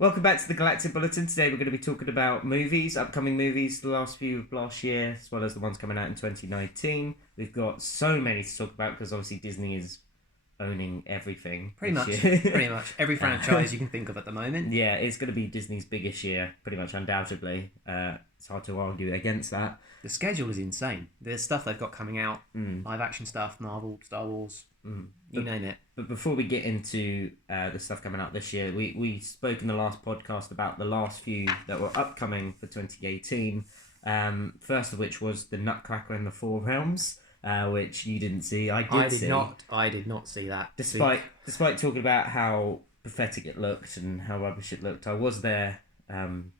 Welcome back to the Galactic Bulletin. Today we're going to be talking about movies, upcoming movies, the last few of last year, as well as the ones coming out in 2019. We've got so many to talk about because obviously Disney is owning everything. Pretty much. Every franchise you can think of at the moment. Yeah, it's going to be Disney's biggest year, pretty much undoubtedly. It's hard to argue against that. The schedule is insane. The stuff they've got coming out, live action stuff, Marvel, Star Wars, you name it. But before we get into the stuff coming out this year, we spoke in the last podcast about the last few that were upcoming for 2018. First of which was the Nutcracker and the Four Realms, which you didn't see. I did not see that. Despite talking about how pathetic it looked and how rubbish it looked, I was there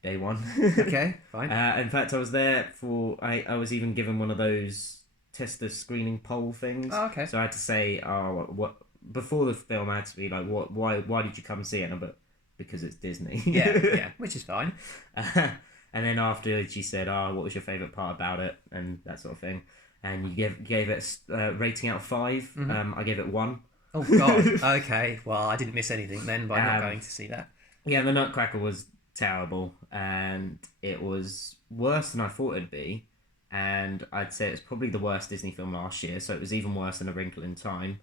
day one. Okay, fine. In fact, I was there for... I was even given one of those tester screening poll things. Oh, okay. So I had to say, what before the film, I had to be like, why did you come see it? And because it's Disney. yeah, which is fine. And then after, she said, what was your favourite part about it? And that sort of thing. And you gave it a rating out of 5. Mm-hmm. I gave it 1. Oh, God. Okay. Well, I didn't miss anything then by not going to see that. Yeah, the Nutcracker was terrible. And it was worse than I thought it'd be. And I'd say it's probably the worst Disney film last year. So it was even worse than A Wrinkle in Time.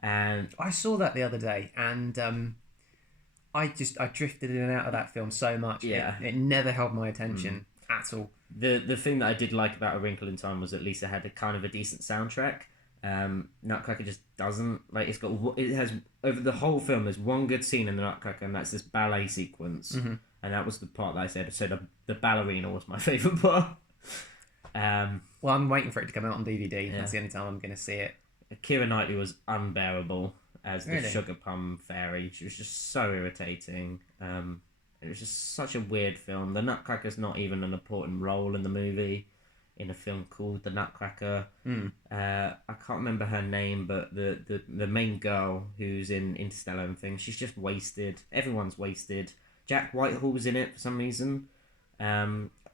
And I saw that the other day. And I drifted in and out of that film so much. Yeah. It never held my attention at all. The thing that I did like about A Wrinkle in Time was at least it had a kind of a decent soundtrack. Nutcracker just doesn't. Like, it has over the whole film. There's one good scene in the Nutcracker, and that's this ballet sequence, and that was the part that I said. So the ballerina was my favourite part. Well, I'm waiting for it to come out on DVD. Yeah. That's the only time I'm going to see it. Keira Knightley was unbearable as the Really? Sugar Plum Fairy. She was just so irritating. It was just such a weird film. The Nutcracker's not even an important role in the movie, in a film called The Nutcracker. I can't remember her name, but the main girl who's in Interstellar and things, she's just wasted. Everyone's wasted. Jack Whitehall's in it for some reason.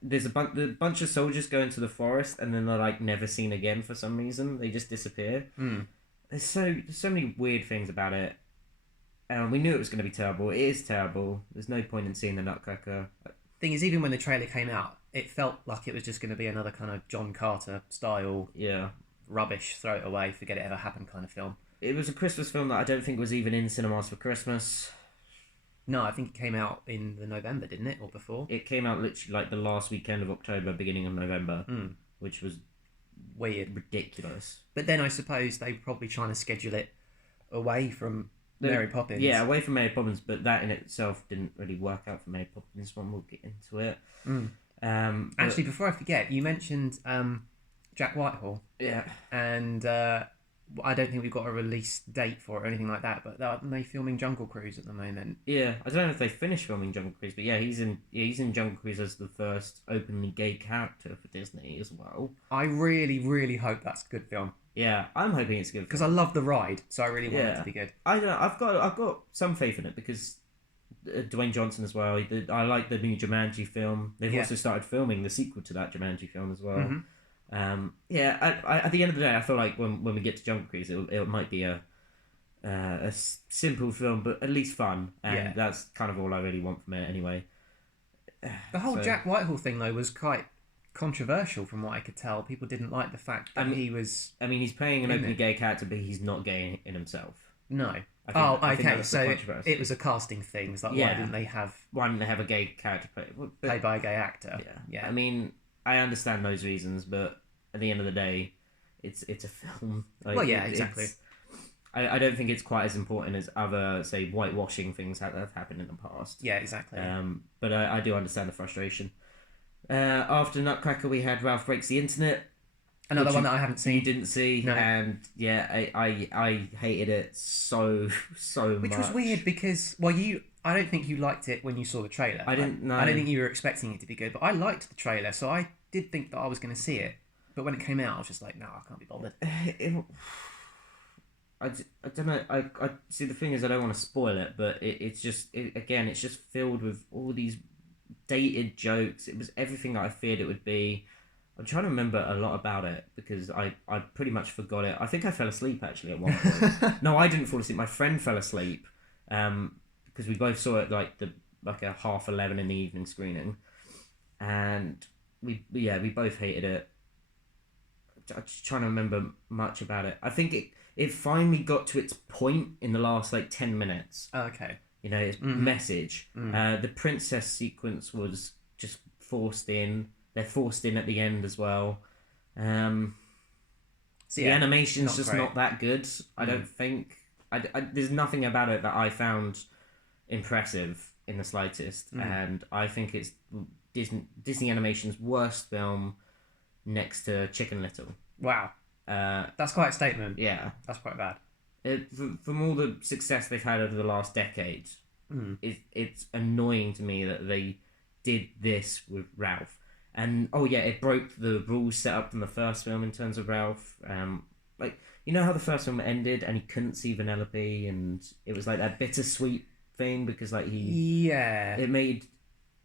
There's a bunch of soldiers go into the forest and then they're like never seen again for some reason. They just disappear. There's so many weird things about it. We knew it was going to be terrible. It is terrible. There's no point in seeing the Nutcracker. Thing is, even when the trailer came out, it felt like it was just going to be another kind of John Carter style, rubbish, throw it away, forget it ever happened kind of film. It was a Christmas film that I don't think was even in cinemas for Christmas. No, I think it came out in the November, didn't it, or before? It came out literally like the last weekend of October, beginning of November, which was weird, ridiculous. But then I suppose they were probably trying to schedule it away from Mary Poppins. Yeah, away from Mary Poppins, but that in itself didn't really work out for Mary Poppins one. We'll get into it. Actually, before I forget, you mentioned Jack Whitehall. Yeah. And I don't think we've got a release date for it or anything like that, but aren't they filming Jungle Cruise at the moment? Yeah, I don't know if they finished filming Jungle Cruise, but yeah, he's in Jungle Cruise as the first openly gay character for Disney as well. I really, really hope that's a good film. Yeah, I'm hoping it's good because I love the ride, so I really want it to be good. I know I've got some faith in it because Dwayne Johnson as well. I like the new Jumanji film. They've also started filming the sequel to that Jumanji film as well. At the end of the day, I feel like when we get to Jungle Cruise, it might be a simple film, but at least fun, and that's kind of all I really want from it anyway. The whole Jack Whitehall thing, though, was quite controversial from what I could tell. People didn't like the fact that he was... I mean, he's playing an openly gay character, but he's not gay in himself. No. I think so it was a casting thing. It's like, why didn't they have a gay character played by a gay actor? Yeah. I mean, I understand those reasons, but at the end of the day, it's a film. Like, exactly. I don't think it's quite as important as other, say, whitewashing things that have happened in the past. Yeah, exactly. But I do understand the frustration. After Nutcracker, we had Ralph Breaks the Internet. Another one that I haven't seen. You didn't see, no. And I hated it so much. Which was weird because, I don't think you liked it when you saw the trailer. I didn't know. I don't think you were expecting it to be good, but I liked the trailer, so I did think that I was going to see it. But when it came out, I was just like, no, I can't be bothered. I don't know. I see. The thing is, I don't want to spoil it, but it's just filled with all these dated jokes. It was everything that I feared it would be. I'm trying to remember a lot about it because I pretty much forgot it. I think I fell asleep actually at one point. No, I didn't fall asleep. My friend fell asleep because we both saw it like like a 11:30 in the evening screening, and we both hated it. I'm just trying to remember much about it. I think it finally got to its point in the last like 10 minutes. Okay. You know, its message. The princess sequence was just forced in. They're forced in at the end as well. The animation's not that good. I don't think. There's nothing about it that I found impressive in the slightest, and I think it's Disney Animation's worst film, next to Chicken Little. Wow, that's quite a statement. Yeah, that's quite bad. From all the success they've had over the last decade, it's annoying to me that they did this with Ralph. And it broke the rules set up from the first film in terms of Ralph. Like, you know how the first film ended and he couldn't see Vanellope, and it was like that bittersweet thing because like it made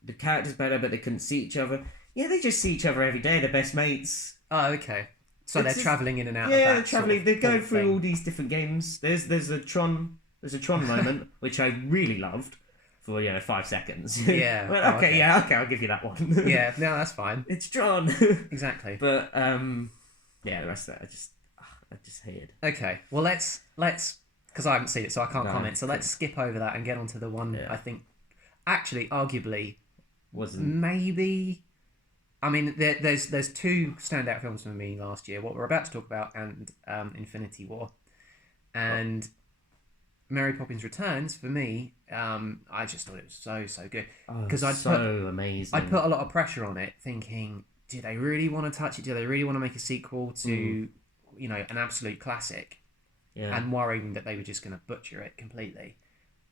the characters better, but they couldn't see each other. Yeah, they just see each other every day. They're best mates. Oh, okay. So they're traveling in and out. Yeah, of they're traveling. They go through all these different games. There's a Tron moment which I really loved for 5 seconds. Yeah. Well, okay, I'll give you that one. Yeah, no, that's fine. It's Tron. Exactly. But the rest of it I just hated. Okay, well let's because I haven't seen it, so I can't comment. So let's skip over that and get onto the one I think actually arguably wasn't maybe. I mean, there's two standout films for me last year. What we're about to talk about and Infinity War, and Mary Poppins Returns for me. I just thought it was so good because amazing. I put a lot of pressure on it, thinking, do they really want to touch it? Do they really want to make a sequel to an absolute classic? Yeah. And worrying that they were just going to butcher it completely,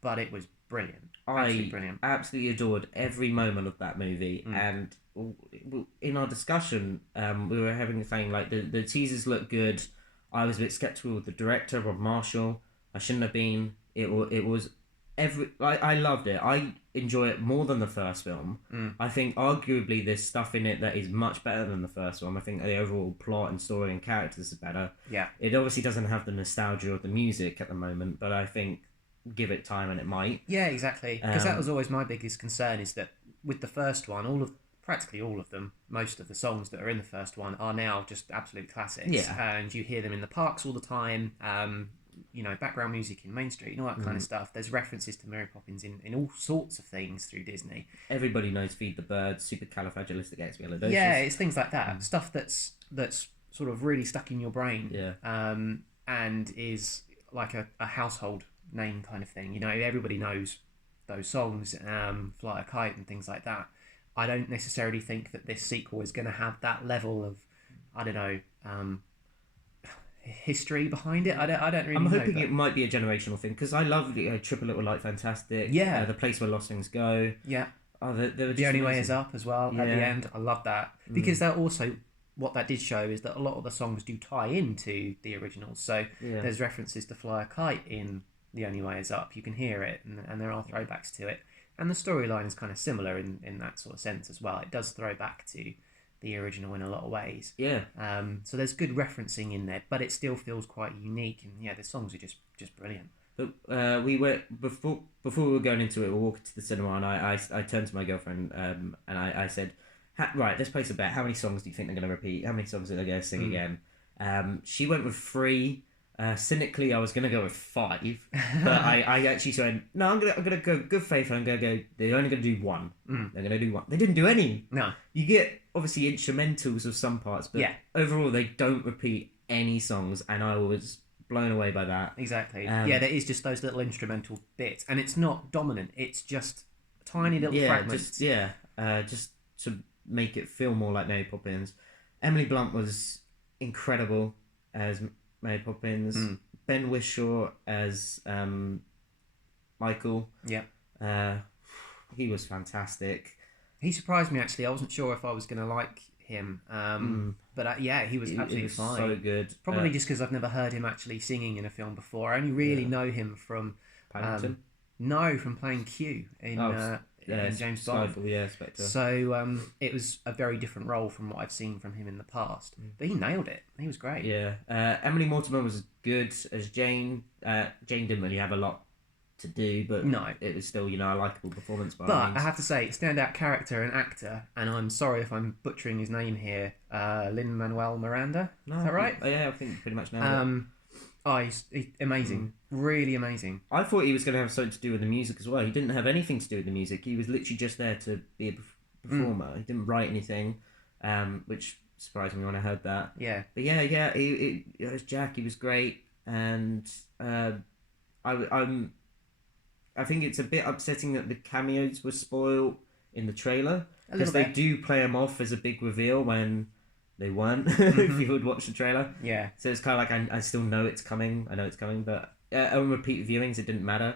but it was brilliant. Brilliant. Absolutely adored every moment of that movie, and in our discussion, we were having a thing like the teasers look good. I was a bit skeptical of the director, Rob Marshall. I shouldn't have been. It was I loved it. I enjoy it more than the first film. I think arguably there's stuff in it that is much better than the first one. I think the overall plot and story and characters are better. Yeah. It obviously doesn't have the nostalgia of the music at the moment, but I think give it time and it might. Yeah, exactly. Because that was always my biggest concern, is that with the first one, practically all of them, most of the songs that are in the first one are now just absolute classics. Yeah. And you hear them in the parks all the time. Background music in Main Street and all that kind of stuff. There's references to Mary Poppins in all sorts of things through Disney. Everybody knows Feed the Birds, Supercalifragilisticexpialidocious. Yeah, it's things like that. Stuff that's sort of really stuck in your brain. Yeah. And is like a household name kind of thing. Everybody knows those songs, Fly a Kite and things like that. I don't necessarily think that this sequel is going to have that level of, I don't know, history behind it. I don't really know. I'm hoping it might be a generational thing, because I love Triple Little Light Fantastic. Yeah. The Place Where Lost Things Go. Yeah. The Only Way Is Up as well at the end. I love that. Because that also, what that did show is that a lot of the songs do tie into the originals. So there's references to Fly a Kite in The Only Way Is Up. You can hear it, and there are throwbacks to it. And the storyline is kind of similar in that sort of sense as well. It does throw back to the original in a lot of ways. Yeah. So there's good referencing in there, but it still feels quite unique. And the songs are just brilliant. But we were before we were going into it. We were walking to the cinema, and I turned to my girlfriend and I said, right, let's place a bet. How many songs do you think they're going to repeat? How many songs are they going to sing again? She went with 3. Cynically, I was going to go with 5, but I actually said, no, I'm gonna go good faith. I'm gonna go. They're only gonna do 1. They're gonna do 1. They didn't do any. No. You get obviously instrumentals of some parts, but overall they don't repeat any songs, and I was blown away by that. Exactly. There is just those little instrumental bits, and it's not dominant. It's just tiny little fragments. Just to make it feel more like Mary Poppins. Emily Blunt was incredible as Mary Poppins. Ben Whishaw as Michael. Yeah. He was fantastic. He surprised me, actually. I wasn't sure if I was going to like him. But he was absolutely fine. So good. Probably just because I've never heard him actually singing in a film before. I only really know him from... Paddington? No, from playing Q in James Bond. Spectre. So it was a very different role from what I've seen from him in the past. But he nailed it. He was great. Yeah. Emily Mortimer was good as Jane. Jane didn't really have a lot to do, but no, it was still, a likeable performance by all but means. I have to say, standout character and actor, and I'm sorry if I'm butchering his name here, Lin-Manuel Miranda. No, Is that right? Yeah, I think you pretty much nailed it. Oh, he's amazing. Really amazing. I thought he was going to have something to do with the music as well. He didn't have anything to do with the music. He was literally just there to be a performer. He didn't write anything, which surprised me when I heard that. Yeah. But yeah, it was Jack. He was great, and I think it's a bit upsetting that the cameos were spoiled in the trailer, because they do play them off as a big reveal when they weren't. If you would watch the trailer, yeah. So it's kind of like I still know it's coming. I know it's coming, but on repeat viewings, it didn't matter.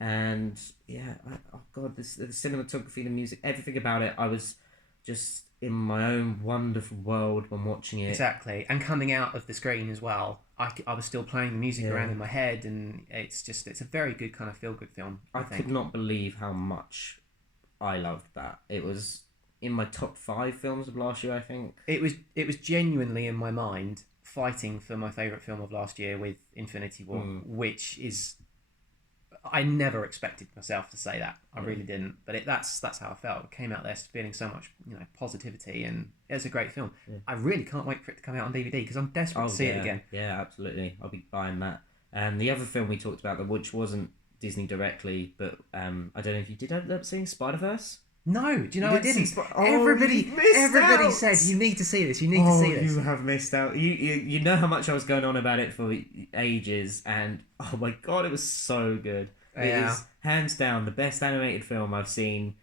And yeah, oh god, the cinematography, the music, everything about it, I was just in my own wonderful world when watching it. Exactly, and coming out of the screen as well, I was still playing the music around in my head, and it's a very good kind of feel-good film. I think. Could not believe how much I loved that. It was in my top 5 films of last year, I think. It was genuinely in my mind fighting for my favourite film of last year with Infinity War, which is... I never expected myself to say that. I really didn't. But that's how I felt. I came out there feeling so much positivity, and it's a great film. Yeah. I really can't wait for it to come out on DVD, because I'm desperate to see it again. Yeah, absolutely. I'll be buying that. And the other film we talked about, which wasn't Disney directly, but I don't know if you did end up seeing Spiderverse? No, do you know I didn't? Everybody said you need to see this. You need to see this. You have missed out. You know how much I was going on about it for ages, and oh my god, it was so good. It is hands down the best animated film I've seen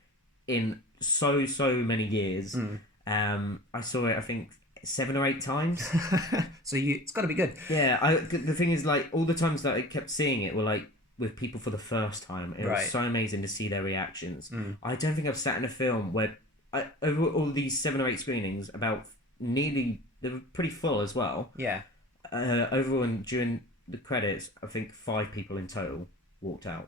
in so many years. I saw it, I think, 7 or 8 times. So it's got to be good. Yeah, the thing is, like, all the times that I kept seeing it were like with people for the first time. It was so amazing to see their reactions. I don't think I've sat in a film where over all these 7 or 8 screenings, they were pretty full as well. Yeah. Overall, and during the credits, I think 5 people in total walked out.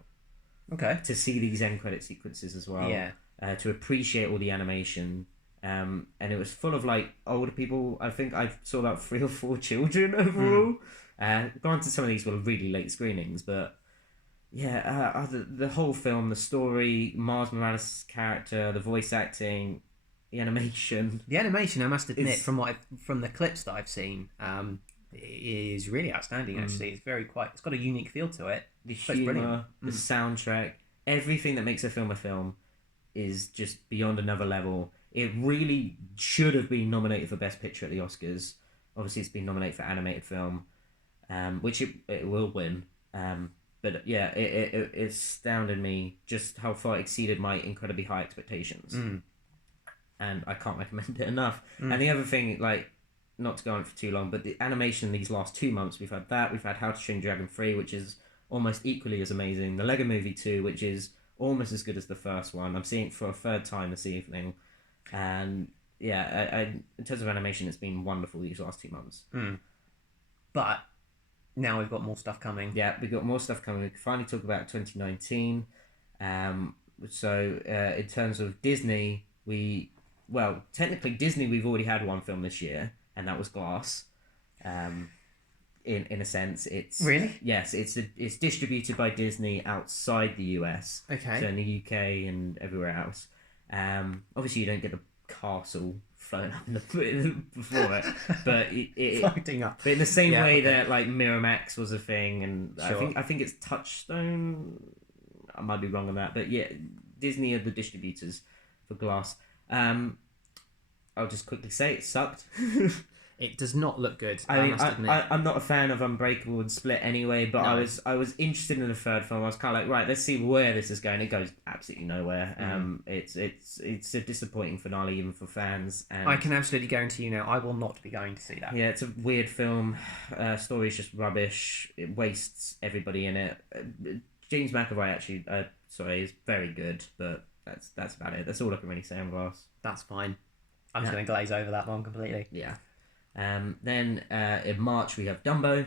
Okay. To see these end credit sequences as well. Yeah. To appreciate all the animation. And it was full of like older people. I think I saw about 3 or 4 children overall. Granted, some of these were really late screenings, but yeah, the whole film, the story, Mars Morales' character, the voice acting, the animation. The animation, I must admit, from the clips that I've seen, is really outstanding. Actually, it's got a unique feel to it. The humour, the soundtrack, everything that makes a film is just beyond another level. It really should have been nominated for Best Picture at the Oscars. Obviously, it's been nominated for animated film, which it will win. But yeah, it astounded me just how far it exceeded my incredibly high expectations. And I can't recommend it enough. And the other thing, like, not to go on for too long, but the animation these last 2 months, we've had How to Train Your Dragon 3, which is almost equally as amazing. The Lego Movie 2, which is almost as good as the first one. I'm seeing it for a 3rd time this evening. And yeah, in terms of animation, it's been wonderful these last 2 months. But now we've got more stuff coming. Yeah, we've got more stuff coming. We can finally talk about 2019. So in terms of Disney, technically Disney, we've already had one film this year, and that was Glass. In a sense, it's really it's distributed by Disney outside the US. Okay. So in the UK and everywhere else. Obviously, you don't get the castle flown up in the before it, but floating up. But in the same way that like Miramax was a thing, and sure. I think it's Touchstone. I might be wrong on that, but yeah, Disney are the distributors for Glass. I'll just quickly say it sucked. It does not look good. I'm not a fan of Unbreakable and Split anyway, but No. I was interested in the 3rd film. I was kind of like, right, let's see where this is going. It goes absolutely nowhere. It's a disappointing finale even for fans. And I can absolutely guarantee you now, I will not be going to see that. yeah, it's a weird film. Story's just rubbish. It wastes everybody in it. James McAvoy actually, is very good, but that's about it. That's all I can really say on Glass. That's fine. I'm just going to glaze over that one completely. Yeah. Then in March we have Dumbo,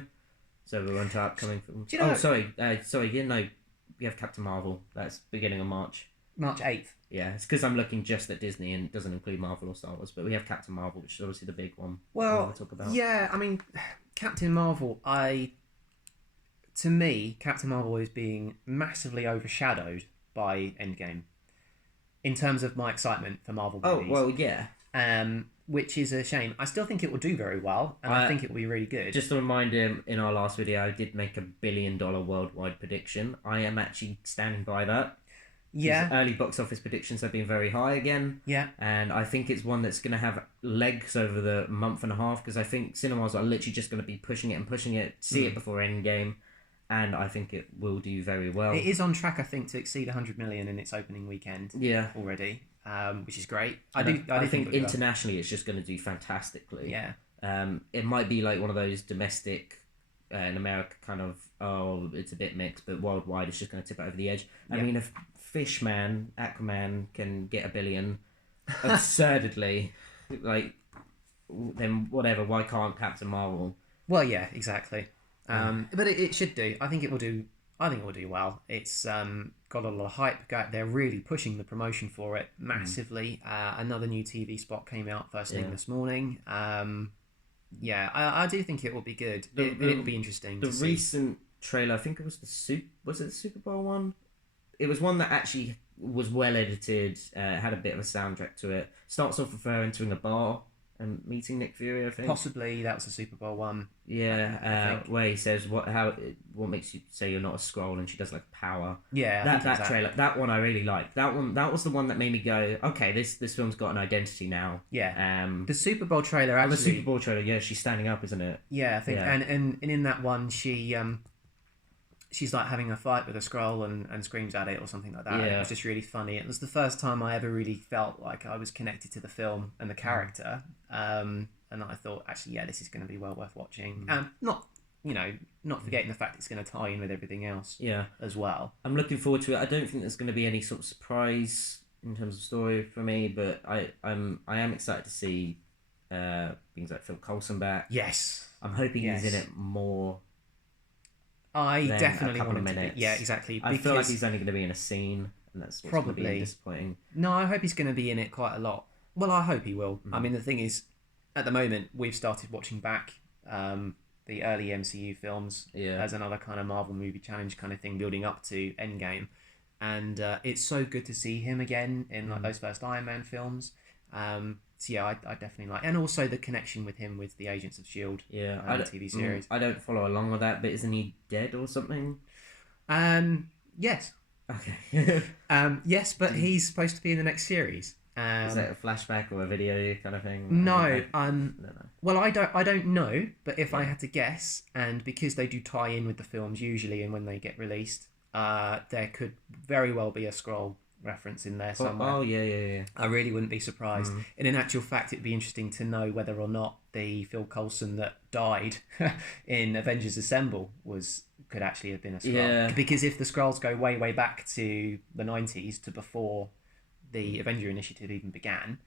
so we're on to upcoming films. Do you know we have Captain Marvel. That's beginning of March. March 8th. Yeah, it's because I'm looking just at Disney and it doesn't include Marvel or Star Wars, but we have Captain Marvel, which is obviously the big one. Well, we talk about. yeah, I mean, Captain Marvel, I to me, Captain Marvel is being massively overshadowed by Endgame in terms of my excitement for Marvel movies. Oh, well, yeah. Which is a shame. I still think it will do very well, and I think it will be really good. Just to remind him, in our last video, I did make $1 billion worldwide prediction. I am actually standing by that. Yeah. Early box office predictions have been very high again. Yeah. And I think it's one that's going to have legs over the month and a half, because I think cinemas are literally just going to be pushing it, see it before Endgame, and I think it will do very well. It is on track, I think, to exceed 100 million in its opening weekend. Yeah. Already. Which is great. I think internationally it's just going to do fantastically. Yeah. It might be like one of those domestic in America kind of, it's a bit mixed, but worldwide it's just going to tip it over the edge. I mean, if Fishman, Aquaman can get $1 billion absurdly, like, then whatever, why can't Captain Marvel? Well, yeah, exactly. But it should do. I think it will do well. It's got a lot of hype. They're really pushing the promotion for it massively. Another new TV spot came out first thing this morning. I do think it will be good. It will be interesting. The recent trailer, I think it was the Super Bowl one? It was one that actually was well edited, had a bit of a soundtrack to it. Starts off with her entering a bar and meeting Nick Fury, I think. Possibly that was the Super Bowl one. Yeah, where he says what makes you say you're not a Skrull, and she does like power. Yeah, that trailer, that one I really liked. That was the one that made me go, okay, this film's got an identity now. Yeah. The Super Bowl trailer actually. The Super Bowl trailer, yeah, she's standing up, isn't it? Yeah, I think, and in that one she's like having a fight with a Skrull and screams at it or something like that. Yeah. It was just really funny. It was the first time I ever really felt like I was connected to the film and the character. And I thought, actually, yeah, this is going to be well worth watching. And not forgetting the fact it's going to tie in with everything else. Yeah, as well. I'm looking forward to it. I don't think there's going to be any sort of surprise in terms of story for me, but I am excited to see things like Phil Coulson back. Yes, I'm hoping he's in it more. I definitely want him to be. Yeah, exactly. I feel like he's only going to be in a scene, and that's probably disappointing. No, I hope he's going to be in it quite a lot. Well, I hope he will. I mean, the thing is, at the moment, we've started watching back the early MCU films as another kind of Marvel movie challenge kind of thing, building up to Endgame, and it's so good to see him again in like those first Iron Man films. So yeah, I definitely like, and also the connection with him with the Agents of S.H.I.E.L.D. TV series. I don't follow along with that, but isn't he dead or something? Yes. Okay. Yes, but he's supposed to be in the next series. Is that a flashback or a video kind of thing? No. I don't know. Well, I don't know, but if I had to guess, and because they do tie in with the films usually, and when they get released, there could very well be a Skrull reference in there somewhere. Oh, yeah. I really wouldn't be surprised. And in actual fact, it'd be interesting to know whether or not the Phil Coulson that died in Avengers Assemble could actually have been a Skrull. Yeah. Because if the Skrulls go way, way back to the 90s, to before the Avenger Initiative even began,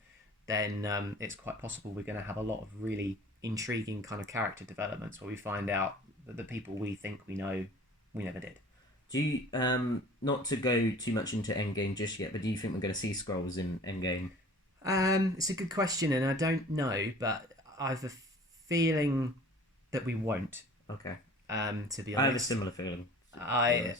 then it's quite possible we're going to have a lot of really intriguing kind of character developments where we find out that the people we think we know, we never did. Do you, not to go too much into Endgame just yet, but do you think we're going to see Skrulls in Endgame? It's a good question, and I don't know, but I have a feeling that we won't. Okay. To be honest, I have a similar feeling. I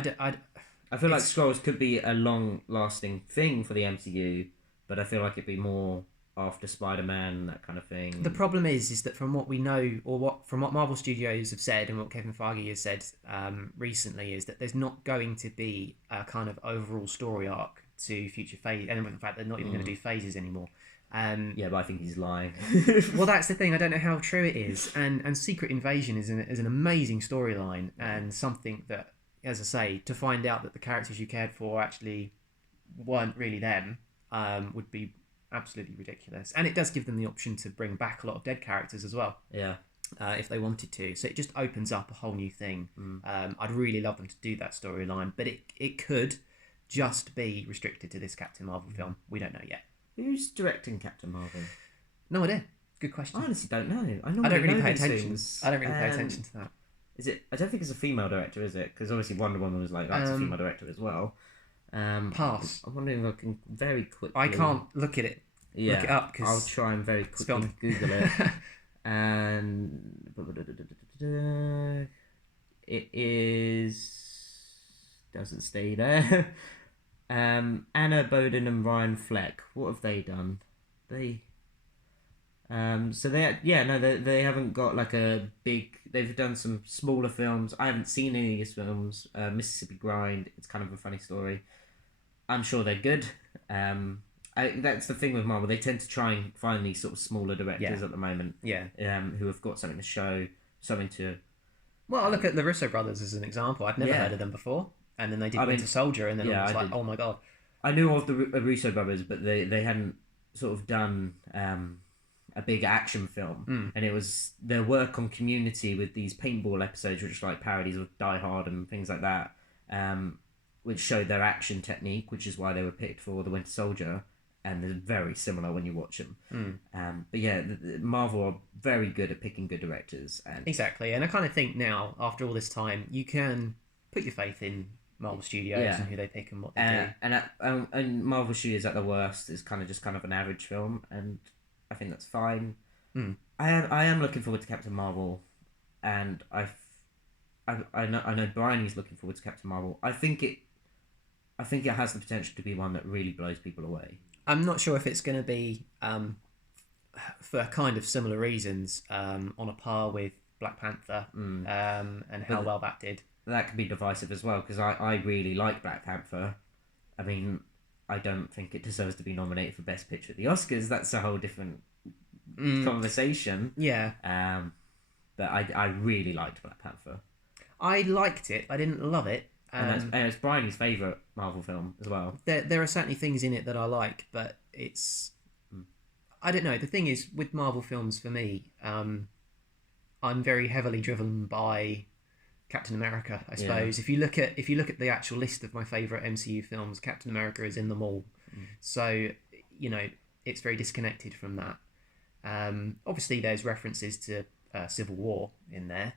feel like Skrulls could be a long-lasting thing for the MCU, but I feel like it'd be more after Spider-Man, that kind of thing. The problem is that from what we know, or from what Marvel Studios have said, and what Kevin Feige has said recently, is that there's not going to be a kind of overall story arc to future phase, and in fact, they're not even going to do phases anymore. Yeah, but I think he's lying. Well, that's the thing. I don't know how true it is. And Secret Invasion is an amazing storyline, and something that, as I say, to find out that the characters you cared for actually weren't really them would be absolutely ridiculous. And it does give them the option to bring back a lot of dead characters as well. Yeah. If they wanted to. So it just opens up a whole new thing. I'd really love them to do that storyline, but it could just be restricted to this Captain Marvel film. We don't know yet. Who's directing Captain Marvel? No idea. Good question. I honestly don't know. I don't really pay attention. I don't really pay attention to that. Is it? I don't think it's a female director, is it? Because obviously Wonder Woman was like, that's a female director as well. Pass. I'm wondering if I can very quickly... I can't look at it. Yeah, look it up. I'll try and very quickly Google it. And... It is doesn't stay there. Anna Boden and Ryan Fleck. What have they done? They so they haven't got like a big. They've done some smaller films. I haven't seen any of these films. Mississippi Grind. It's kind of a funny story. I'm sure they're good. That's the thing with Marvel. They tend to try and find these sort of smaller directors at the moment. Yeah. Who have got something to show, something to. Well, I look at the Russo brothers as an example. I'd never heard of them before, and then they did Winter Soldier, and then I was like, oh my god. I knew of the Russo brothers, but they hadn't sort of done a big action film, and it was their work on Community with these paintball episodes, which are like parodies of Die Hard and things like that, which showed their action technique, which is why they were picked for the Winter Soldier, and they're very similar when you watch them. But yeah, Marvel are very good at picking good directors. Exactly, and I kind of think now, after all this time, you can put your faith in Marvel Studios and who they pick and what they do. And Marvel Studios at the worst is kind of an average film, and I think that's fine. I am looking forward to Captain Marvel, and I know Bryony's looking forward to Captain Marvel. I think it has the potential to be one that really blows people away. I'm not sure if it's going to be for kind of similar reasons on a par with Black Panther and how well that did. That could be divisive as well, because I really like Black Panther. I mean, I don't think it deserves to be nominated for Best Picture at the Oscars. That's a whole different conversation. Yeah. But I really liked Black Panther. I liked it. I didn't love it. And it's Bryony's favourite Marvel film as well. There are certainly things in it that I like, but it's... I don't know. The thing is, with Marvel films, for me, I'm very heavily driven by Captain America, I suppose. If you look at the actual list of my favourite MCU films, Captain America is in them all. So, it's very disconnected from that. Obviously, there's references to Civil War in there,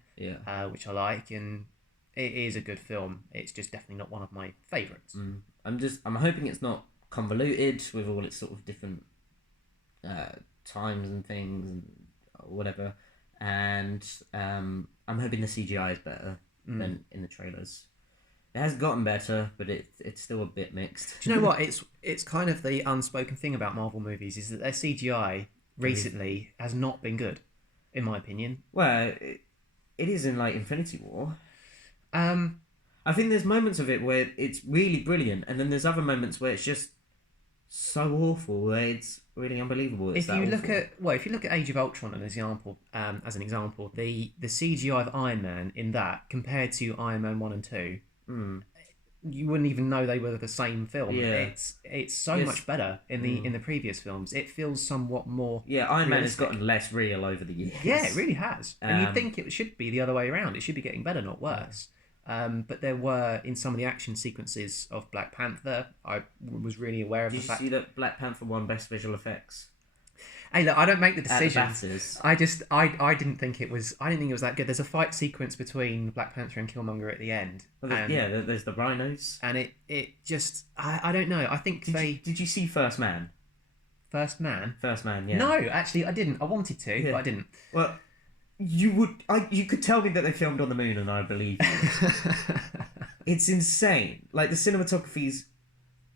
which I like, and it is a good film. It's just definitely not one of my favourites. I'm hoping it's not convoluted with all its sort of different times and things and whatever. And I'm hoping the CGI is better than in the trailers. It has gotten better, but it's still a bit mixed. Do you know what? It's kind of the unspoken thing about Marvel movies is that their CGI recently has not been good, in my opinion. Well, it is in like Infinity War. I think there's moments of it where it's really brilliant, and then there's other moments where it's just so awful, where it's really unbelievable. If you look at Age of Ultron as an example, the CGI of Iron Man in that compared to Iron Man 1 and 2, you wouldn't even know they were the same film. Yeah. It's so much better in the previous films. It feels somewhat more Iron Man has gotten less real over the years. Yeah, it really has. And you'd think it should be the other way around. It should be getting better, not worse. But there were, in some of the action sequences of Black Panther, I was really aware of the fact... Did you see that Black Panther won Best Visual Effects? Hey, look, I don't make the decisions. I didn't think it was that good. There's a fight sequence between Black Panther and Killmonger at the end. Well, there's the rhinos. And it just... I don't know. I think Did you see First Man? First Man? First Man, yeah. No, actually, I didn't. I wanted to, but I didn't. Well... You could tell me that they filmed on the moon, and I believe you. It's insane. Like the cinematography's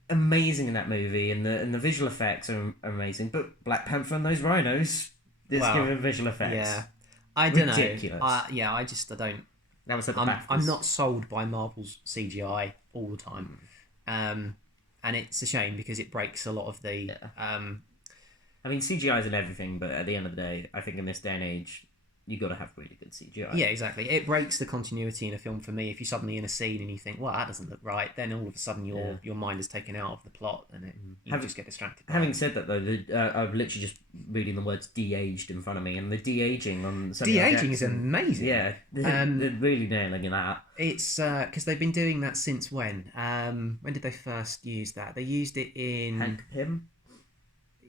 amazing in that movie, and the visual effects are amazing. But Black Panther and those rhinos, given visual effects. Yeah, I don't ridiculous. know. I don't. That was I'm not sold by Marvel's CGI all the time, and it's a shame because it breaks a lot of the. Yeah. I mean, CGI is in everything, but at the end of the day, I think in this day and age, you got to have really good CGI. Yeah, exactly. It breaks the continuity in a film for me. If you're suddenly in a scene and you think, well, that doesn't look right, then all of a sudden your mind is taken out of the plot and you just get distracted. Having said that, though, I've literally just reading the words de-aged in front of me, and the de-aging on... De-aging is amazing. Yeah, they're really nailing that. It's because they've been doing that since when? When did they first use that? They used it in... Hank Pym?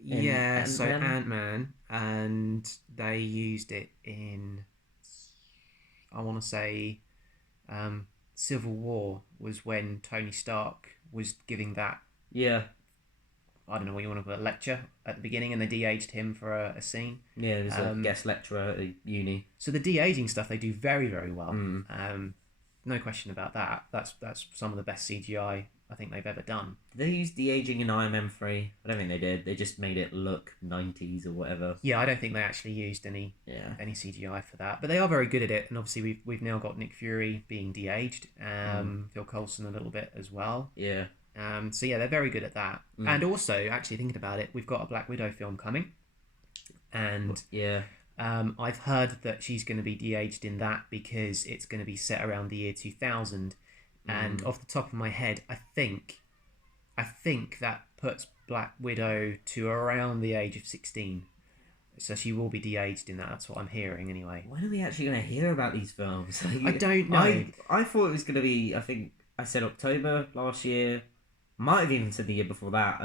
Yeah, so Ant-Man, and they used it in, I want to say, Civil War was when Tony Stark was giving that. Yeah. I don't know what you want to call it, lecture at the beginning, and they de-aged him for a scene. Yeah, there's a guest lecturer at uni. So the de-aging stuff they do very, very well. no question about that. That's some of the best CGI I think they've ever done. Did they use de-aging in IMM3? I don't think they did. They just made it look 90s or whatever. Yeah, I don't think they actually used any CGI for that. But they are very good at it, and obviously we've now got Nick Fury being de-aged, Phil Coulson a little bit as well. Yeah. So yeah, they're very good at that. And also, actually thinking about it, we've got a Black Widow film coming, and yeah. I've heard that she's going to be de-aged in that because it's going to be set around the year 2000. And off the top of my head, I think that puts Black Widow to around the age of 16. So she will be de-aged in that. That's what I'm hearing anyway. When are we actually going to hear about these films? I don't know. I thought it was going to be, I think I said October last year. Might have even said the year before that.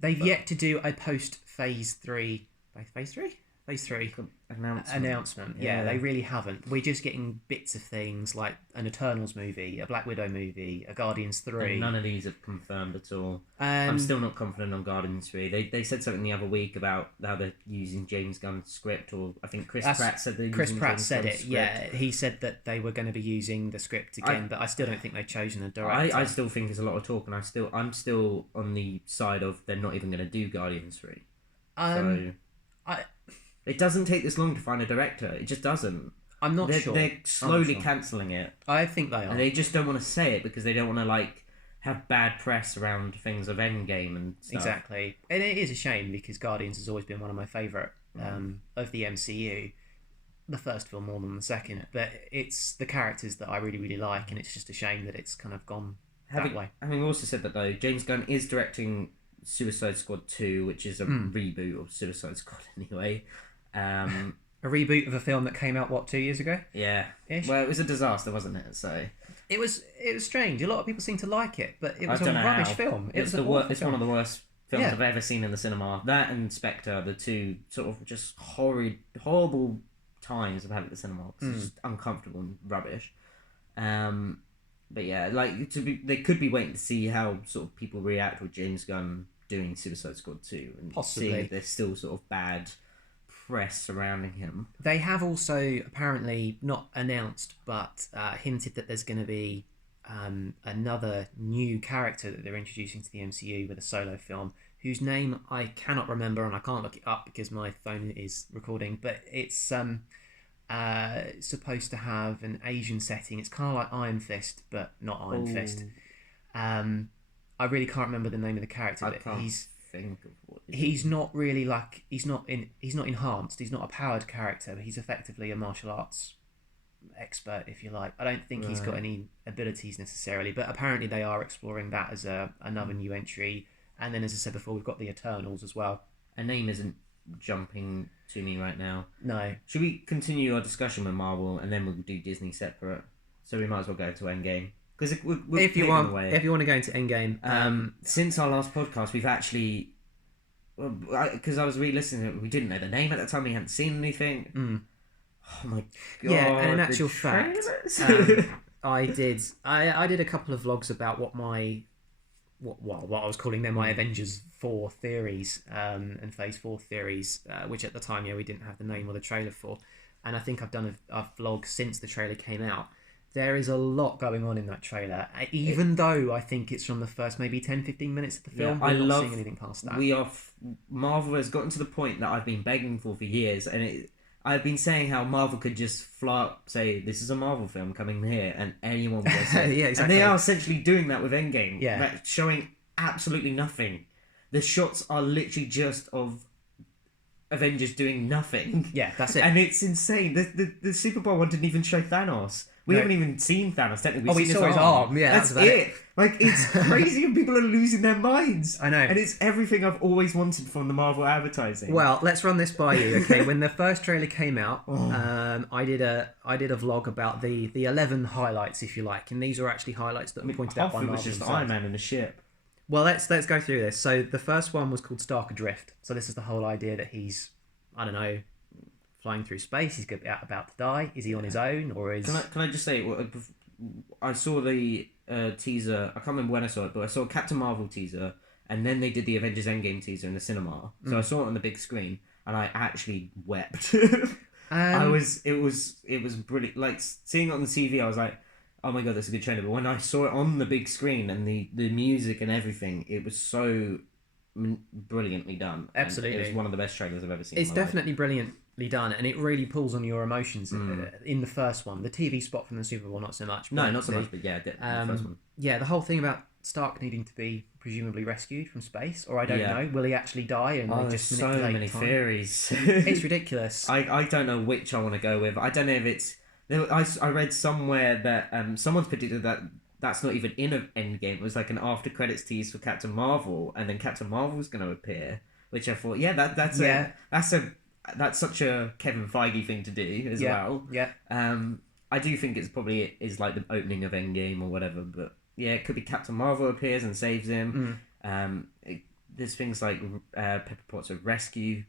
They've yet to do a post-Phase 3... Phase 3? Phase 3 announcement. Yeah, they really haven't. We're just getting bits of things like an Eternals movie, a Black Widow movie, a Guardians 3. And none of these have confirmed at all. I'm still not confident on Guardians 3. They said something the other week about how they're using James Gunn's script, or I think Chris Pratt said they're Chris using Pratt James said Gunn's it. script. Yeah, he said that they were going to be using the script again, but I still don't think they've chosen a director. I still think there's a lot of talk, and I'm still on the side of they're not even going to do Guardians 3. It doesn't take this long to find a director. It just doesn't. I'm not sure. They're slowly cancelling it. I think they are. And they just don't want to say it because they don't want to, have bad press around things of Endgame and stuff. Exactly. And it is a shame because Guardians has always been one of my favourite of the MCU. The first film more than the second. But it's the characters that I really, really like, and it's just a shame that it's kind of gone that way. Having also said that, though, James Gunn is directing Suicide Squad 2, which is a reboot of Suicide Squad anyway. A reboot of a film that came out 2 years ago? Yeah. Ish? Well, it was a disaster, wasn't it? So it was strange. A lot of people seem to like it, but it was a rubbish film. It's one of the worst films I've ever seen in the cinema. That and Spectre, the two sort of just horrible times I've had at the cinema. It's just uncomfortable and rubbish. But yeah, they could be waiting to see how sort of people react with James Gunn doing Suicide Squad 2 and possibly see if there's still sort of bad press surrounding him. They have also apparently not announced but hinted that there's going to be another new character that they're introducing to the MCU with a solo film whose name I cannot remember and I can't look it up because my phone is recording, but it's supposed to have an Asian setting. It's kind of like Iron Fist but not Iron Fist. I really can't remember the name of the character, but he's not really he's not enhanced. He's not a powered character, but he's effectively a martial arts expert, if you like. I don't think he's got any abilities necessarily, but apparently they are exploring that as another new entry. And then, as I said before, we've got the Eternals as well. A name isn't jumping to me right now. No. Should we continue our discussion with Marvel and then we'll do Disney separate? So we might as well go to Endgame. Because if you want to go into Endgame, since our last podcast, we've actually, because I was re-listening, we didn't know the name at the time. We hadn't seen anything. Oh my god! Yeah, and in actual fact, I did a couple of vlogs about what I was calling them my Avengers 4 theories and Phase 4 theories, which at the time we didn't have the name or the trailer for, and I think I've done a vlog since the trailer came out. There is a lot going on in that trailer, even though I think it's from the first maybe 10-15 minutes of the film. We're not seeing anything past that. Marvel has gotten to the point that I've been begging for years, and I've been saying how Marvel could just fly up, say, this is a Marvel film coming here, and anyone will see it. Yeah, exactly. And they are essentially doing that with Endgame. Yeah. Showing absolutely nothing. The shots are literally just of Avengers doing nothing. Yeah, that's it. And it's insane. The Super Bowl one didn't even show Thanos. We haven't even seen Thanos, technically. We saw his arm. Yeah, that's it. It's crazy and people are losing their minds. I know. And it's everything I've always wanted from the Marvel advertising. Well, let's run this by you, okay? When the first trailer came out, I did a vlog about the 11 highlights, if you like. And these are actually highlights that were pointed out by Marvel. It was just Iron Man and a ship. Well, let's go through this. So the first one was called Stark Adrift. So this is the whole idea that he's, I don't know, flying through space. He's about to die. Is he on his own or is? Can I just say? I saw the teaser. I can't remember when I saw it, but I saw Captain Marvel teaser, and then they did the Avengers Endgame teaser in the cinema. So I saw it on the big screen, and I actually wept. It was brilliant. Like seeing it on the TV, I was like, oh my god, that's a good trailer. But when I saw it on the big screen and the music and everything, it was so brilliantly done. Absolutely. And it was one of the best trailers I've ever seen. It's definitely brilliantly done, and it really pulls on your emotions in the first one. The TV spot from the Super Bowl, not so much. No, not so much, but yeah, the first one. Yeah, the whole thing about Stark needing to be presumably rescued from space, or I don't know, will he actually die? And they just so many time? theories. It's ridiculous. I don't know which I want to go with. I don't know if it's... I read somewhere that someone's predicted that that's not even in an Endgame. It was like an after credits tease for Captain Marvel, and then Captain Marvel's going to appear, which I thought, that's such a Kevin Feige thing to do as well. Yeah. I do think it's probably is like the opening of Endgame or whatever, but yeah, it could be Captain Marvel appears and saves him. There's things like Pepper Potts of Rescue.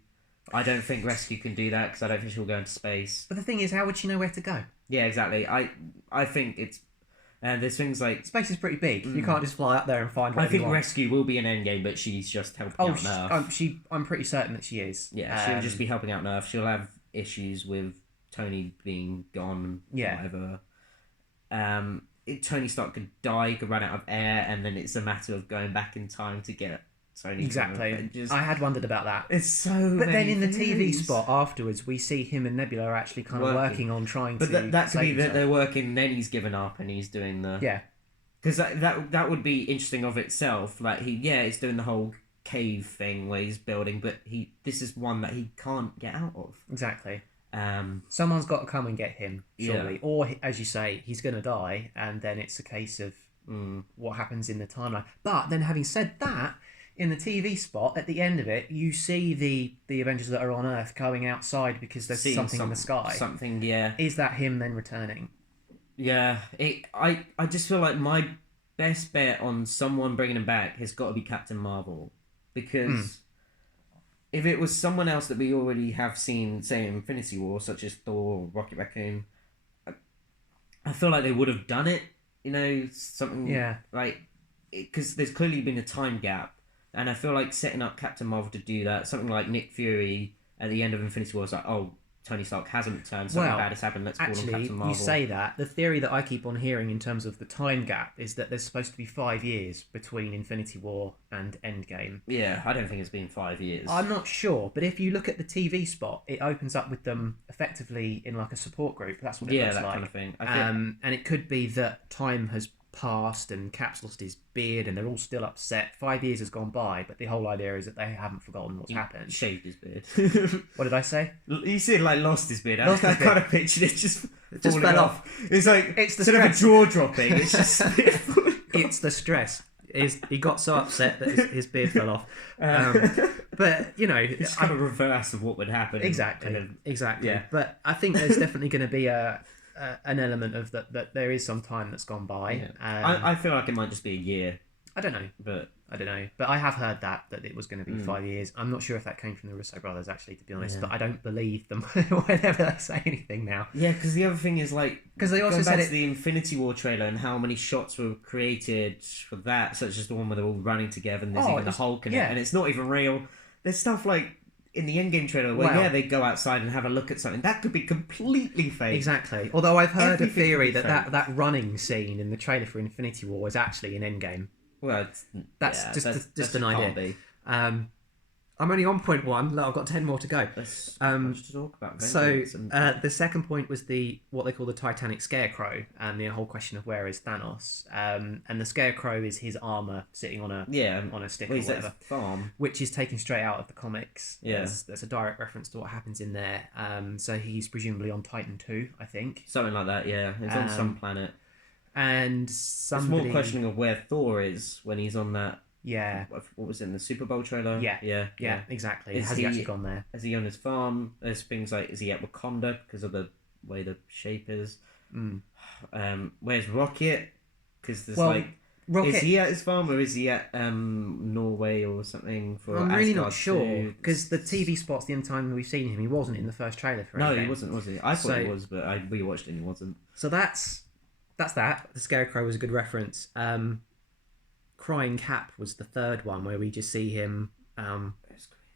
I don't think Rescue can do that because I don't think she'll go into space. But the thing is, how would she know where to go? Yeah, exactly. I think it's... there's things like... Space is pretty big. You can't just fly up there and find whatever I think you want. Rescue will be an Endgame, but she's just helping out on Earth. I'm pretty certain that she is. Yeah, she'll just be helping out on Earth. She'll have issues with Tony being gone, whatever. Tony Stark could die, could run out of air, and then it's a matter of going back in time to get Tony. Exactly. I had wondered about that. It's so. But then in the TV spot afterwards, we see him and Nebula are actually kind of working on trying to. But that could be that they're working. And then he's given up and he's doing the. Yeah. Because that would be interesting of itself. Like he's doing the whole cave thing where he's building, but this is one that he can't get out of. Exactly. Someone's got to come and get him, surely. Yeah. Or, as you say, he's going to die, and then it's a case of what happens in the timeline. But then, having said that, in the TV spot, at the end of it, you see the Avengers that are on Earth going outside because there's something in the sky. Something, yeah. Is that him then returning? Yeah. I just feel like my best bet on someone bringing him back has got to be Captain Marvel. Because... if it was someone else that we already have seen, say, in Infinity War, such as Thor or Rocket Raccoon, I feel like they would have done it, something like... Because there's clearly been a time gap, and I feel like setting up Captain Marvel to do that, something like Nick Fury at the end of Infinity War was like, oh, Tony Stark hasn't returned, something bad has happened, let's call on Captain Marvel. You say that. The theory that I keep on hearing in terms of the time gap is that there's supposed to be 5 years between Infinity War and Endgame. Yeah, I don't think it's been 5 years. I'm not sure, but if you look at the TV spot, it opens up with them effectively in like a support group. That's what it looks like. Yeah, that kind of thing. And it could be that time has passed and Cap's lost his beard and they're all still upset. 5 years has gone by, but the whole idea is that they haven't forgotten what's happened. Shaved his beard. What did I say? You said like lost his beard. I kind of pictured it just fell off. It's like it's the sort of a jaw dropping. It's just it's the stress. He got so upset that his beard fell off. But it's kind of reverse of what would happen. Exactly. Exactly. Yeah. But I think there's definitely going to be an element of that there is some time that's gone by. Yeah. I feel like it might just be a year. I don't know. But I have heard that it was going to be 5 years. I'm not sure if that came from the Russo brothers, actually, to be honest. But I don't believe them whenever they say anything now. Yeah, because the other thing is because they also said the Infinity War trailer and how many shots were created for that, such as the one where they're all running together and there's even the Hulk in it, and it's not even real. There's stuff like in the Endgame trailer where they go outside and have a look at something that could be completely fake. Exactly. Although I've heard a theory that running scene in the trailer for Infinity War is actually in Endgame. Well, that's just an idea. I'm only on point 1. I've got 10 more to go. Let's talk about the second point was what they call the Titanic Scarecrow and the whole question of where is Thanos. And the Scarecrow is his armor sitting on a stick or whatever, farm, which is taken straight out of the comics. Yeah, there's a direct reference to what happens in there. So he's presumably on Titan 2, I think, something like that. Yeah, it's on some planet. And it's more questioning of where Thor is when he's on that. Yeah. What was it in the Super Bowl trailer? Yeah, exactly. Has he actually gone there? Is he on his farm? There's things like, is he at Wakanda because of the way the shape is? Where's Rocket? Because there's Rocket... is he at his farm or is he at Norway or something? I'm really not sure because the TV spot's the only time we've seen him. He wasn't in the first trailer for No, he wasn't, was he? I thought he was, but I rewatched it and he wasn't. So that's that. The Scarecrow was a good reference. Crying Cap was the third one where we just see him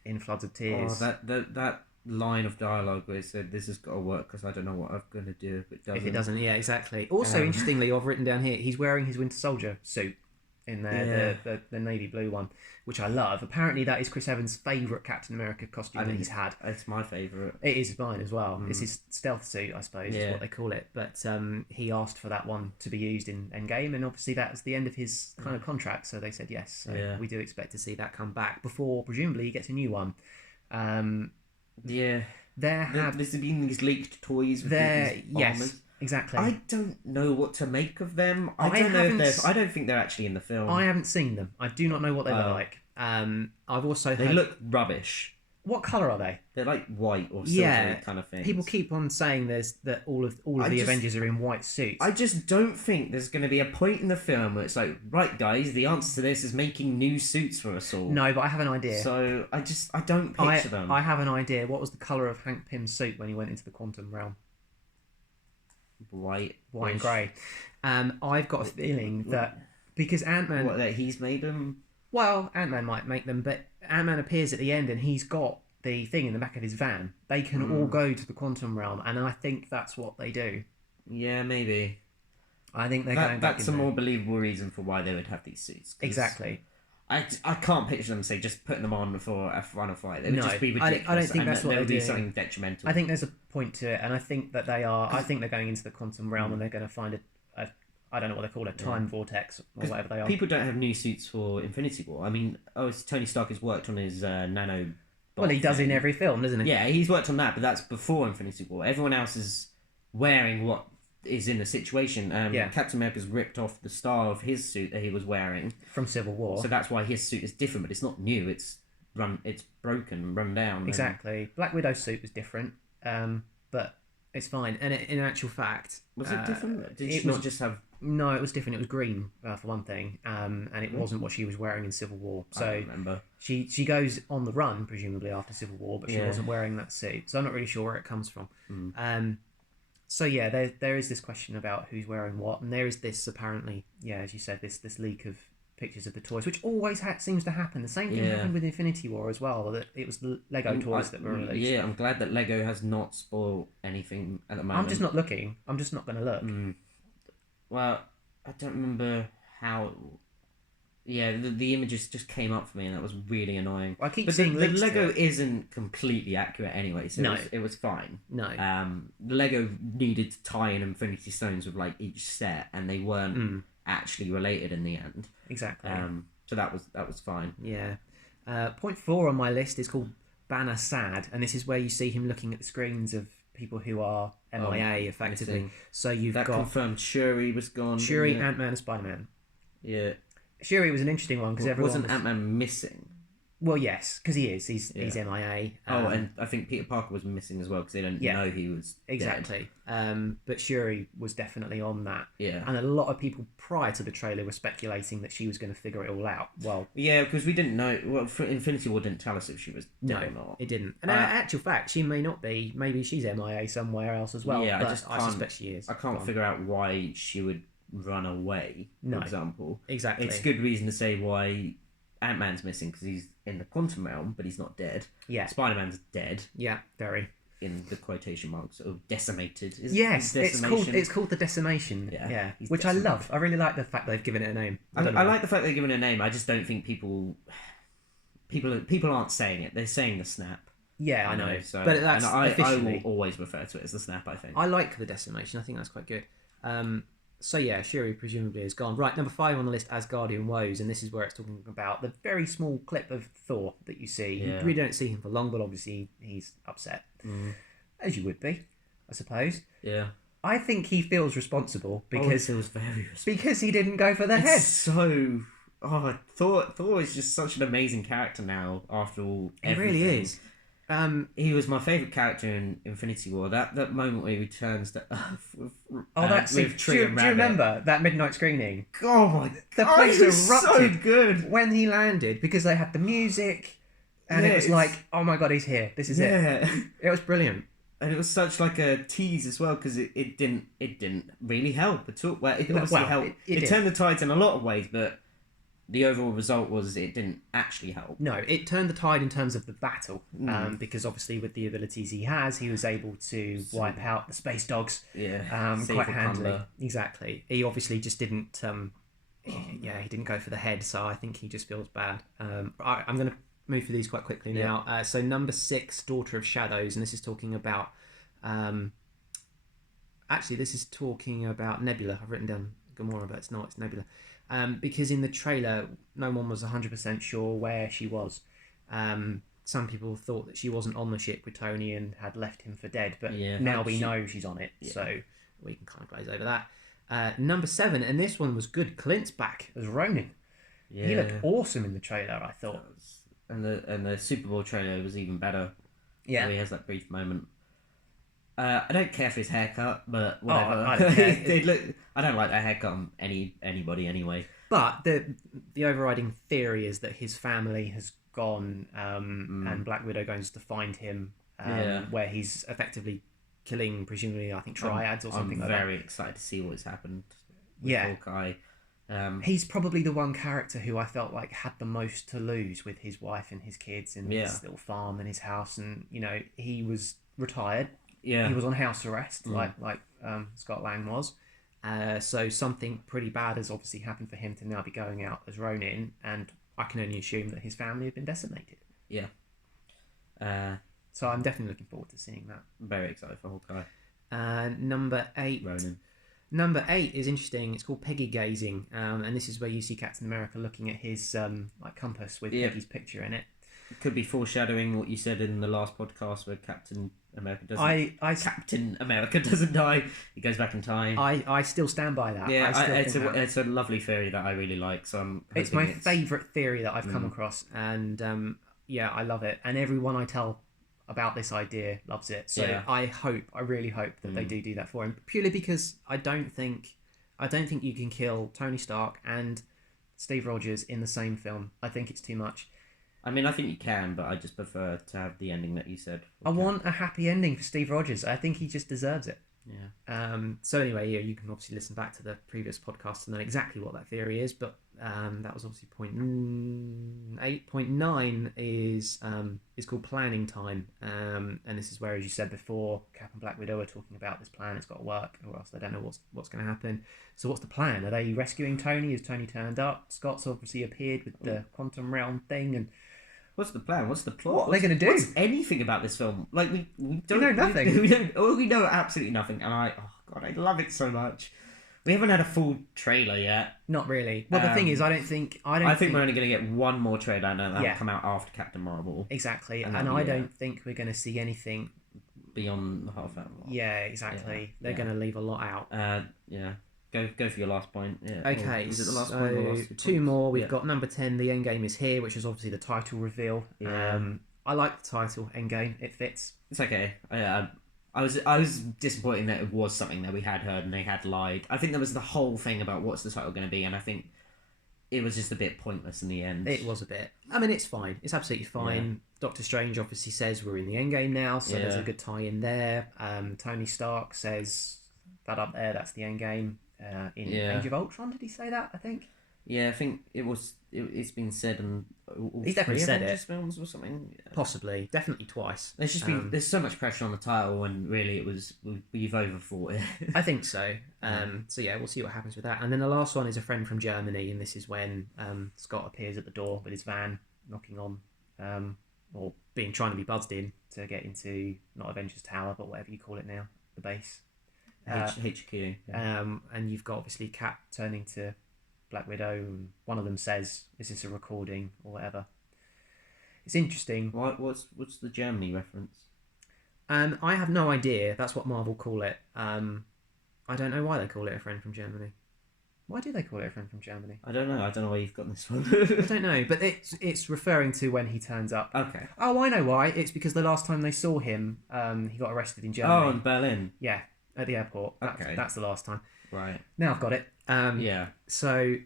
in floods of tears. Oh, that line of dialogue where it said, "This has got to work because I don't know what I'm going to do if it doesn't." If it doesn't, yeah, exactly. Also, interestingly, I've written down here, he's wearing his Winter Soldier suit in there, the navy blue one, which I love. Apparently, that is Chris Evans' favourite Captain America costume that he's had. It's my favourite. It is mine as well. It's his stealth suit, I suppose, is what they call it. But he asked for that one to be used in Endgame, and obviously that's the end of his kind of contract, so they said yes. So we do expect to see that come back before, presumably, he gets a new one. There's been these leaked toys with these yes, exactly. I don't know what to make of them. I don't think they're actually in the film. I haven't seen them. I do not know what they look like. I've also They look rubbish. What colour are they? They're like white or silver kind of thing. People keep on saying that all of the Avengers are in white suits. I just don't think there's going to be a point in the film where it's like, right, guys, the answer to this is making new suits for us all. No, but I have an idea. So I don't picture them. I have an idea. What was the colour of Hank Pym's suit when he went into the quantum realm? White and grey. I've got a feeling that because Ant-Man... that he's made them? Well, Ant-Man might make them, but Ant-Man appears at the end and he's got the thing in the back of his van. They can all go to the quantum realm, and I think that's what they do. Yeah, maybe. I think they're going back. That's a more believable reason for why they would have these suits. Exactly. I can't picture them, say, just putting them on for a final fight. It would just be ridiculous. I don't think that's what there would be doing. something detrimental. I think there's a point to it, and I think that they are. I think they're going into the quantum realm, and they're going to find I don't know what they call it, a time vortex or whatever they are. People don't have new suits for Infinity War. I mean, Tony Stark has worked on his nano. Well, he does in every film, doesn't he? Yeah, he's worked on that, but that's before Infinity War. Everyone else is wearing what is in the situation. Captain America's ripped off the star of his suit that he was wearing from Civil War, so that's why his suit is different. But it's not new. It's broken, run down. Exactly. Black Widow's suit was different, but it's fine. And in actual fact, was it different? Did she not just have? No, it was different. It was green for one thing, and it wasn't what she was wearing in Civil War. So I don't remember. She goes on the run presumably after Civil War, but she wasn't wearing that suit. So I'm not really sure where it comes from. So yeah, there is this question about who's wearing what, and there is this apparently, as you said, this leak of pictures of the toys, which always seems to happen. The same thing happened with Infinity War as well. That it was the Lego toys that were released. Yeah, I'm glad that Lego has not spoiled anything at the moment. I'm just not looking. I'm just not going to look. Well, I don't remember how. Yeah, the images just came up for me, and that was really annoying. I keep seeing the Lego isn't completely accurate anyway, so it was fine. No. The Lego needed to tie in Infinity Stones with like each set, and they weren't actually related in the end. Exactly. So that was fine. Yeah. Point 4 on my list is called Banner Sad, and this is where you see him looking at the screens of people who are MIA effectively. So you've got confirmed Shuri was gone. Shuri, Ant-Man, and Spider-Man. Yeah. Shuri was an interesting one because wasn't Ant-Man missing? Well, yes, because he is. He's MIA. And I think Peter Parker was missing as well because they didn't know he was exactly. But Shuri was definitely on that. Yeah. And a lot of people prior to the trailer were speculating that she was going to figure it all out. Well, yeah, because we didn't know. Well, Infinity War didn't tell us if she was dead or not. It didn't. And in actual fact, she may not be. Maybe she's MIA somewhere else as well. Yeah, I suspect she is. I can't figure out why she would run away. For example, exactly. It's good reason to say why Ant-Man's missing because he's in the quantum realm, but he's not dead. Yeah. Spider-Man's dead. Yeah, very. In the quotation marks, or decimated. It's called the Decimation. Yeah. Which I love. I really like the fact they've given it a name. I like the fact they've given it a name. I just don't think people aren't saying it. They're saying the snap. Yeah, I know. So, but that's officially. I will always refer to it as the snap, I think. I like the Decimation. I think that's quite good. So yeah, Shuri presumably is gone. Right, number 5 on the list, Asgardian Woes, and this is where it's talking about the very small clip of Thor that you see. You really don't see him for long, but obviously he's upset. As you would be, I suppose. Yeah. I think he feels responsible because he feels very responsible. Because he didn't go for the head. Thor is just such an amazing character now after all. He really is. He was my favourite character in Infinity War. That moment where he returns to Earth with do you remember that midnight screening? Oh my god, the place erupted so good when he landed because they had the music, and it was like, oh my god, he's here. This is it. It was brilliant, and it was such like a tease as well because it didn't really help at all. Well, it obviously helped. It turned the tides in a lot of ways, but the overall result was it didn't actually help. No, it turned the tide in terms of the battle, because obviously with the abilities he has, he was able to wipe out the space dogs. Quite handily. Exactly. He obviously just didn't. He didn't go for the head, so I think he just feels bad. I'm going to move through these quite quickly now. So number 6, Daughter of Shadows, and this is talking about. Actually, this is talking about Nebula. I've written down Gamora, but it's not. It's Nebula. Because in the trailer, no one was 100% sure where she was. Some people thought that she wasn't on the ship with Tony and had left him for dead, but now we know she's on it, so we can kind of glaze over that. Number 7, and this one was good. Clint's back as Ronin. Yeah. He looked awesome in the trailer, I thought. And the Super Bowl trailer was even better. Yeah. Where he has that brief moment. I don't care for his haircut, but whatever. I don't care. I don't like that haircut on anybody anyway. But the overriding theory is that his family has gone, and Black Widow goes to find him, where he's effectively killing, presumably, I think, triads or something like that. I'm very excited to see what's happened with Hawkeye. He's probably the one character who I felt like had the most to lose with his wife and his kids and his little farm and his house, and he was retired. Yeah, he was on house arrest, like Scott Lang was. So something pretty bad has obviously happened for him to now be going out as Ronin, and I can only assume that his family have been decimated. Yeah. So I'm definitely looking forward to seeing that. Very excited for Hawkeye. Number 8. Ronin. Number 8 is interesting. It's called Peggy Gazing, and this is where you see Captain America looking at his compass with Peggy's picture in it. It could be foreshadowing what you said in the last podcast where Captain America doesn't die. He goes back in time. I still stand by that. Yeah, it's a lovely theory that I really like. So it's my favourite theory that I've come across, and I love it. And everyone I tell about this idea loves it. So I really hope that they do that for him. Purely because I don't think you can kill Tony Stark and Steve Rogers in the same film. I think it's too much. I mean, I think you can, but I just prefer to have the ending that you said. I want a happy ending for Steve Rogers. I think he just deserves it. Yeah. So anyway, you can obviously listen back to the previous podcast to know exactly what that theory is, but that was obviously point 8. Point 9 is called Planning Time, and this is where, as you said before, Cap and Black Widow are talking about this plan. It's got to work, or else they don't know what's going to happen. So what's the plan? Are they rescuing Tony? Has Tony turned up? Scott's obviously appeared with the quantum realm thing, and what's the plan? What's the plot? What are they going to do? What's anything about this film? Like we know nothing. We know absolutely nothing, and I love it so much. We haven't had a full trailer yet. Not really. Well, the thing is, I think we're only going to get one more trailer, and that'll come out after Captain Marvel. Exactly, and I don't think we're going to see anything beyond the half hour. Yeah, exactly. They're going to leave a lot out. Yeah. Go for your last point. Yeah. Okay, is it the last point or the last 2 more. We've got number 10, The Endgame is Here, which is obviously the title reveal. Yeah. I like the title, Endgame. It fits. It's okay. I was disappointed that it was something that we had heard and they had lied. I think there was the whole thing about what's the title going to be, and I think it was just a bit pointless in the end. It was a bit. I mean, it's fine. It's absolutely fine. Yeah. Doctor Strange obviously says we're in the Endgame now, so there's a good tie in there. Tony Stark says that up there, that's the Endgame. In Age of Ultron, did he say that? I think. Yeah, I think it's been said in he's definitely said Avengers films or something. Possibly, definitely twice. There's just been there's so much pressure on the title when really we've overthought it. I think so. So yeah, we'll see what happens with that. And then the last one is A Friend from Germany, and this is when Scott appears at the door with his van, knocking on, or trying to be buzzed in to get into not Avengers Tower, but whatever you call it now, the base. HQ. Yeah. And you've got obviously Cap turning to Black Widow, and one of them says, "Is this a recording or whatever?" It's interesting. What's the Germany reference? I have no idea. That's what Marvel call it. I don't know why they call it A Friend from Germany. Why do they call it A Friend from Germany? I don't know. I don't know where you've got this one. I don't know, but it's referring to when he turns up. Okay. Oh, I know why. It's because the last time they saw him, he got arrested in Germany. Oh, in Berlin. Yeah. At the airport. Okay. That's the last time. Right. Now I've got it. Yeah. So,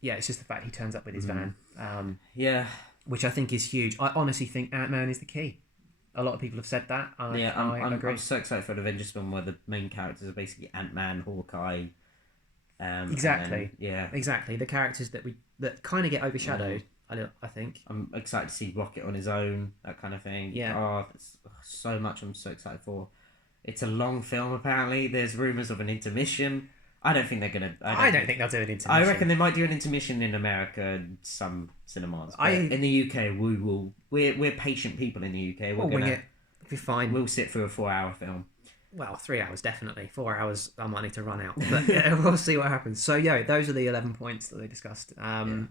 yeah, it's just the fact he turns up with his van. Yeah. Which I think is huge. I honestly think Ant-Man is the key. A lot of people have said that. I agree. I'm so excited for an Avengers film where the main characters are basically Ant-Man, Hawkeye. Exactly. Yeah. Exactly. The characters that that kind of get overshadowed. I think. I'm excited to see Rocket on his own, that kind of thing. Yeah. Oh, so much I'm so excited for. It's a long film, apparently. There's rumours of an intermission. I don't think they're going to... I don't think they'll do an intermission. I reckon they might do an intermission in America and some cinemas. But in the UK, we're patient people in the UK. We'll wing it. It'll be fine. We'll sit through a 4-hour film. Well, 3 hours, definitely. 4 hours, I might need to run out. But yeah, we'll see what happens. So, those are the 11 points that they discussed. And